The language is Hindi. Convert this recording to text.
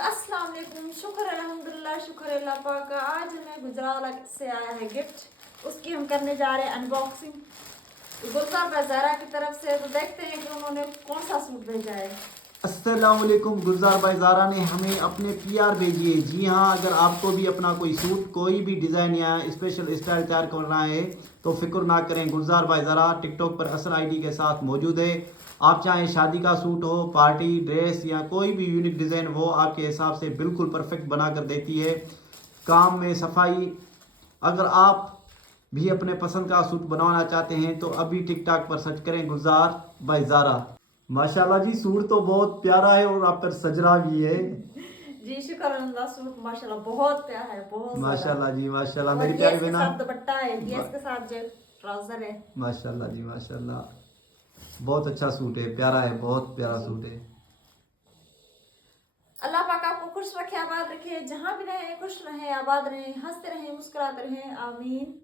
अस्सलाम वालेकुम। शुक्र अल्हम्दुलिल्लाह, शुक्र अल्लाह पाक का। आज हमें गुजरावाला से आया है गिफ्ट, उसकी हम करने जा रहे हैं अनबॉक्सिंग गुलजार बाजारा की तरफ से। तो देखते हैं कि उन्होंने कौन सा सूट भेजा है। अस्सलाम वालेकुम। गुलजार भाई ज़ारा ने हमें अपने पीआर भेजी है। जी हाँ, अगर आपको भी अपना कोई सूट, कोई भी डिज़ाइन या स्पेशल स्टाइल तैयार करना है तो फिक्र ना करें। गुलजार भाई ज़ारा टिकटॉक पर असल आईडी के साथ मौजूद है। आप चाहें शादी का सूट हो, पार्टी ड्रेस या कोई भी यूनिक डिज़ाइन, वो आपके हिसाब से बिल्कुल परफेक्ट बना कर देती है। काम में सफाई, अगर आप भी अपने पसंद का सूट बनवाना चाहते हैं तो अभी टिकटॉक पर सर्च करें गुलजार बाय ज़ारा। माशाल्लाह जी, सूट तो बहुत प्यारा है और आप पर सजरा भी है। जी शुक्र अल्लाह। सूट माशाल्लाह बहुत प्यारा है, बहुत ज्यादा। माशाल्लाह जी माशाल्लाह, और मेरी ये प्यारी इसके बहना। साथ दुपट्टा है, ये इसके साथ जो ट्राउजर है। माशाल्लाह जी माशाल्लाह, बहुत अच्छा सूट है, प्यारा है, बहुत प्यारा जी, सूट है। अल्लाह पाक आपको खुश रखे, आबाद रखे। जहाँ भी रहें खुश रहें, आबाद रहें, हंसते रहें, मुस्कुराते रहें। आमीन।